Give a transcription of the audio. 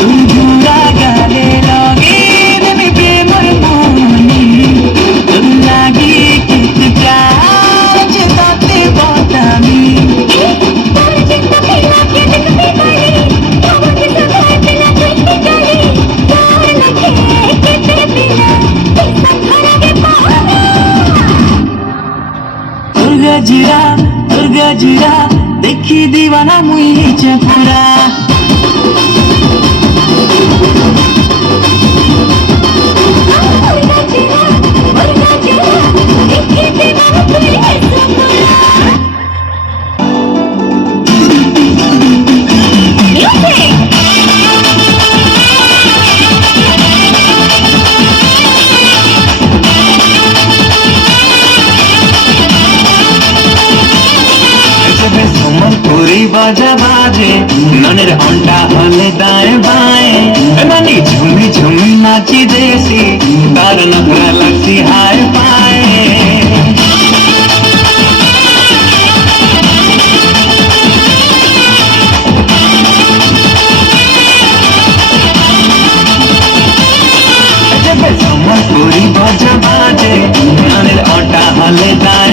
ঘুরা গালে লগে দেবে প্রেমর মনি তোর লাগি কিত প্রাণ যে তাতে বতামি তোর গজরা देखी दीवाना मुई चपूरा पूरी बाजा बाजे ननेर अंडा हले दाएं बाएं नानी झूमी झूमी नाची देसी तार नखरा लगती हाय पाए जब पूरी बाजा बाजे ननेर अंडा हले दाएं